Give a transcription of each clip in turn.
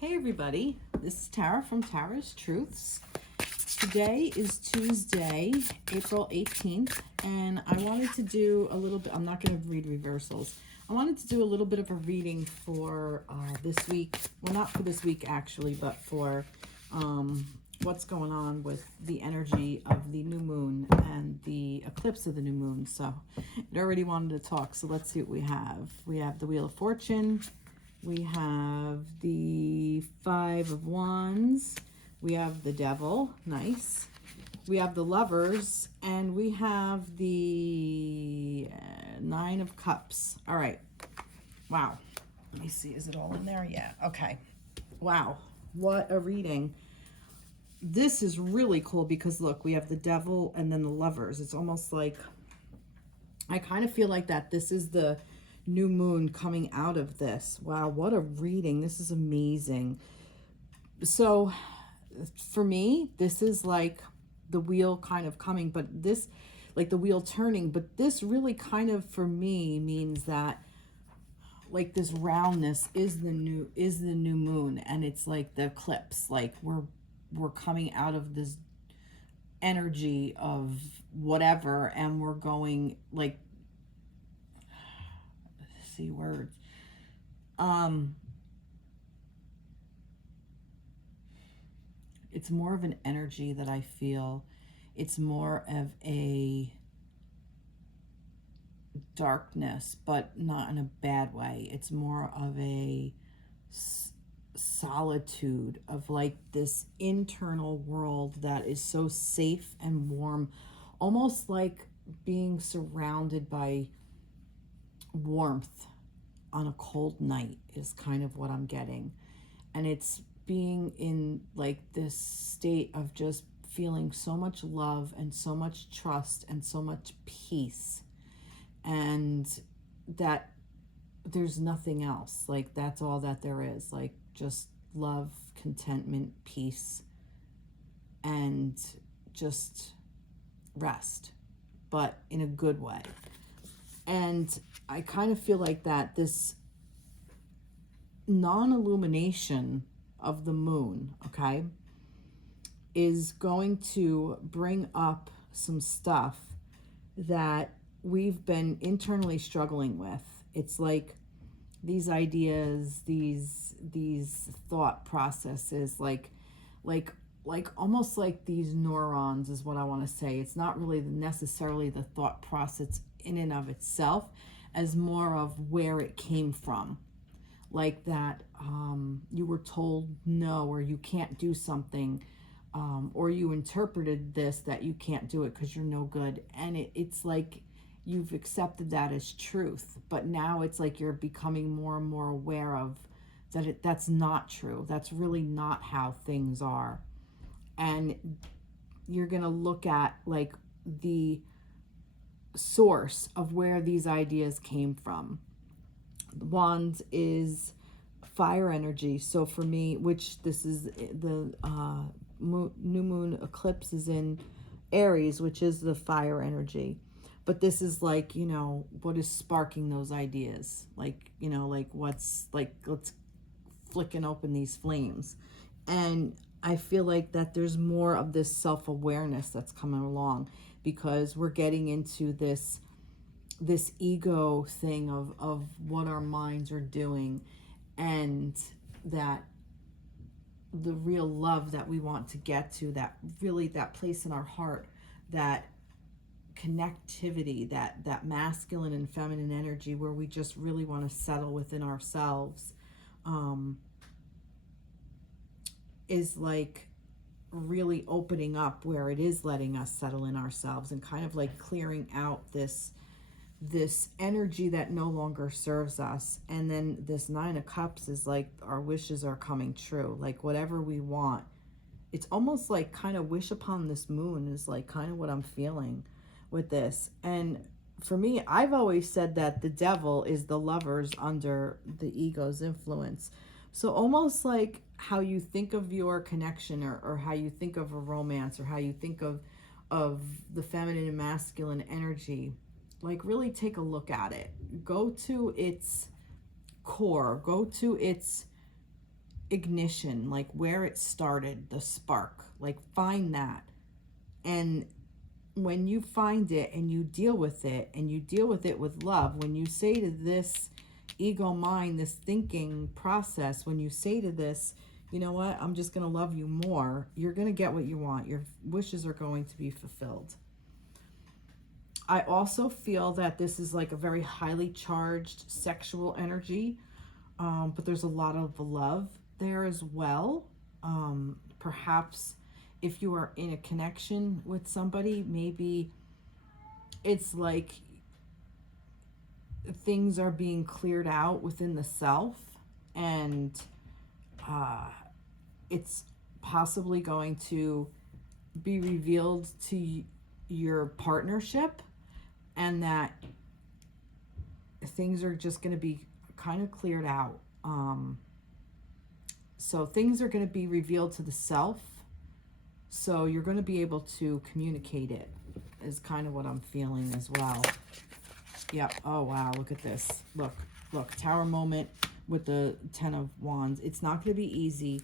Hey everybody, this is Tara from Tara's Truths. Today is Tuesday, April 18th, and I wanted to do a little bit, I'm not going to read reversals. I wanted to do a little bit of a reading for this week. Well, not for this week actually, but for what's going on with the energy of the new moon and the eclipse of the new moon. So it already wanted to talk, so let's see what we have. We have the Wheel of Fortune. We have the Five of Wands. We have the Devil. Nice. We have the Lovers. And we have the Nine of Cups. All right. Wow. Let me see. Is it all in there? Yeah. Okay. Wow. What a reading. This is really cool because, look, we have the Devil and then the Lovers. It's almost like, I kind of feel like that this is the new moon coming out of this. Wow, what a reading. This is amazing. So for me, this is like the wheel kind of coming, but this, like the wheel turning, but this really kind of for me means that like this roundness is the new moon, and it's like the eclipse. Like we're coming out of this energy of whatever, and we're going like, see words. It's more of an energy that I feel. It's more of a darkness, but not in a bad way. It's more of a solitude of like this internal world that is so safe and warm, almost like being surrounded by warmth on a cold night is kind of what I'm getting. And it's being in like this state of just feeling so much love and so much trust and so much peace, and that there's nothing else. Like that's all that there is, like just love, contentment, peace, and just rest, but in a good way. And I kind of feel like that this non-illumination of the moon, okay, is going to bring up some stuff that we've been internally struggling with. It's like these ideas, these thought processes, like almost like these neurons is what I want to say. It's not really necessarily the thought process in and of itself, as more of where it came from. Like that you were told no, or you can't do something, or you interpreted this that you can't do it because you're no good, and it's like you've accepted that as truth, but now it's like you're becoming more and more aware of that that's not true. That's really not how things are. And you're going to look at like the source of where these ideas came from. Wands is fire energy. So for me, which this is the new moon eclipse is in Aries, which is the fire energy. But this is like, you know, what is sparking those ideas? Like, you know, like what's like, let's flicking open these flames. And I feel like that there's more of this self-awareness that's coming along, because we're getting into this ego thing of what our minds are doing, and that the real love that we want to get to, that really that place in our heart, that connectivity, that masculine and feminine energy where we just really want to settle within ourselves, is like really opening up, where it is letting us settle in ourselves and kind of like clearing out this energy that no longer serves us. And then this Nine of Cups is like our wishes are coming true, like whatever we want. It's almost like kind of wish upon this moon is like kind of what I'm feeling with this. And for me, I've always said that the Devil is the Lovers under the ego's influence. So almost like how you think of your connection, or how you think of a romance, or how you think of the feminine and masculine energy, like really take a look at it. Go to its core, go to its ignition, like where it started, the spark, like find that. And when you find it and you deal with it, and you deal with it with love, when you say to this ego mind, this thinking process, when you say to this, you know what, I'm just going to love you more, you're going to get what you want. Your wishes are going to be fulfilled. I also feel that this is like a very highly charged sexual energy, but there's a lot of love there as well. Perhaps if you are in a connection with somebody, maybe it's like things are being cleared out within the self, and it's possibly going to be revealed to your partnership, and that things are just going to be kind of cleared out. So things are going to be revealed to the self, so you're going to be able to communicate it, is kind of what I'm feeling as well. Yep. Oh, wow. Look at this. Look. Tower moment with the 10 of Wands. It's not going to be easy,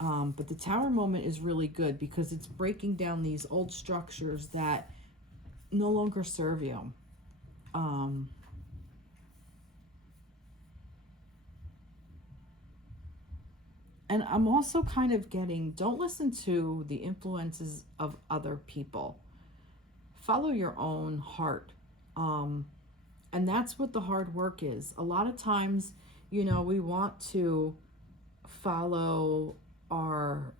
but the Tower moment is really good because it's breaking down these old structures that no longer serve you. And I'm also kind of getting, don't listen to the influences of other people. Follow your own heart. And that's what the hard work is. A lot of times, you know, we want to follow our,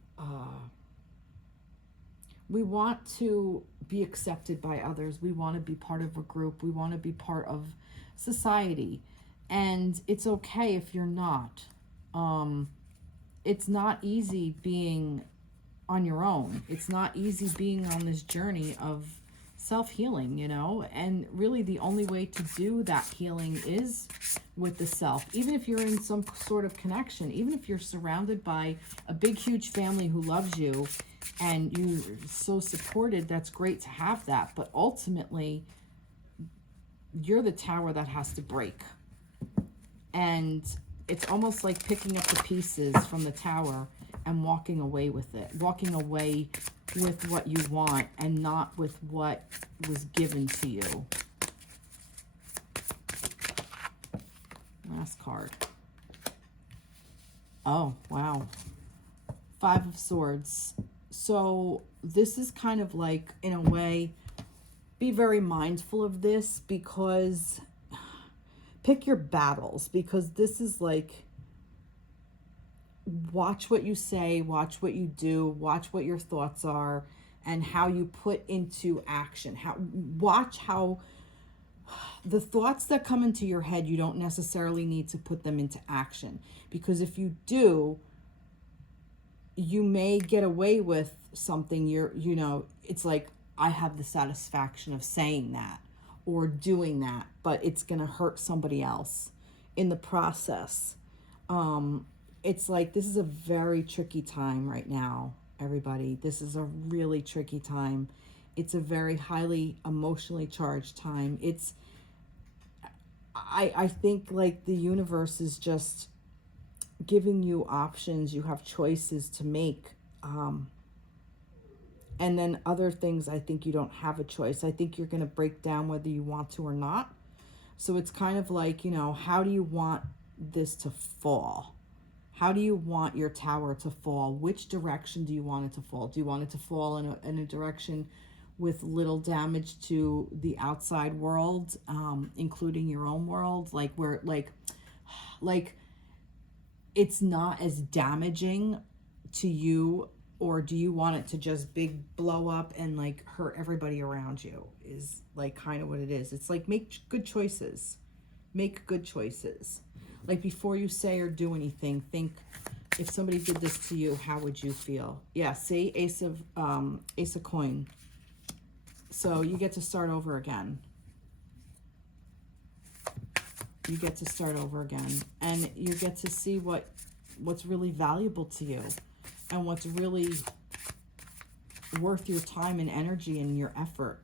we want to be accepted by others. We want to be part of a group. We want to be part of society. And it's okay if you're not. It's not easy being on your own. It's not easy being on this journey of self-healing, you know, and really the only way to do that healing is with the self. Even if you're in some sort of connection, even if you're surrounded by a big, huge family who loves you and you're so supported, that's great to have that. But ultimately, you're the tower that has to break. And it's almost like picking up the pieces from the tower and walking away with it. Walking away with what you want and not with what was given to you. Last card. Oh, wow. 5 of Swords. So this is kind of like, in a way, be very mindful of this, because pick your battles, because this is like, watch what you say, watch what you do, watch what your thoughts are, and how you put into action. Watch how the thoughts that come into your head, you don't necessarily need to put them into action, because if you do, you may get away with something. You know, it's like, I have the satisfaction of saying that or doing that, but it's going to hurt somebody else in the process. It's like, this is a very tricky time right now, everybody. This is a really tricky time. It's a very highly emotionally charged time. I think like the universe is just giving you options. You have choices to make. And then other things, I think you don't have a choice. I think you're going to break down whether you want to or not. So it's kind of like, you know, how do you want this to fall? How do you want your tower to fall? Which direction do you want it to fall? Do you want it to fall in a direction with little damage to the outside world, including your own world? Like where, like it's not as damaging to you? Or do you want it to just big blow up and like hurt everybody around you, is like kind of what it is. It's like, make good choices. Make good choices. Like before you say or do anything, think, if somebody did this to you, how would you feel? Yeah, see, Ace of Coin. So you get to start over again. You get to start over again. And you get to see what's really valuable to you. And what's really worth your time and energy and your effort,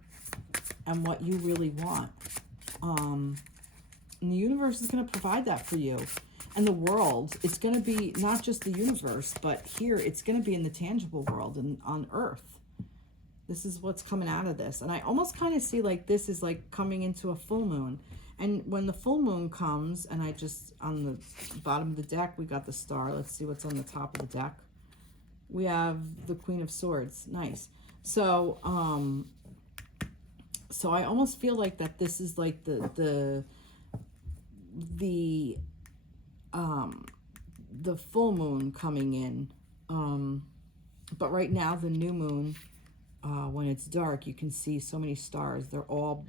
and what you really want. And the universe is going to provide that for you. And the world, it's going to be not just the universe, but here it's going to be in the tangible world and on Earth. This is what's coming out of this. And I almost kind of see like this is like coming into a full moon. And when the full moon comes, and I just, on the bottom of the deck, we got the star. Let's see what's on the top of the deck. We have the Queen of Swords. Nice. So, so I almost feel like that this is like the full moon coming in. But right now, the new moon, when it's dark, you can see so many stars. They're all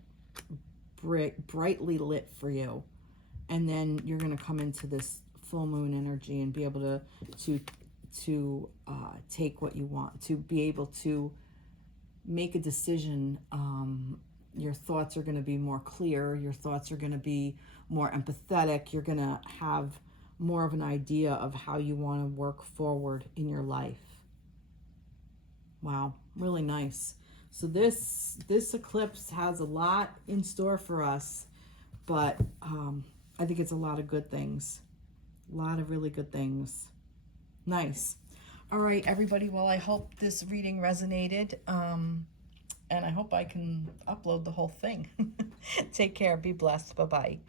brightly lit for you. And then you're going to come into this full moon energy and be able to take what you want, to be able to make a decision. Your thoughts are going to be more clear. Your thoughts are going to be more empathetic. You're going to have more of an idea of how you want to work forward in your life. Wow, really nice. So this eclipse has a lot in store for us, but I think it's a lot of good things. A lot of really good things. Nice. All right, everybody. Well, I hope this reading resonated. And I hope I can upload the whole thing. Take care. Be blessed. Bye-bye.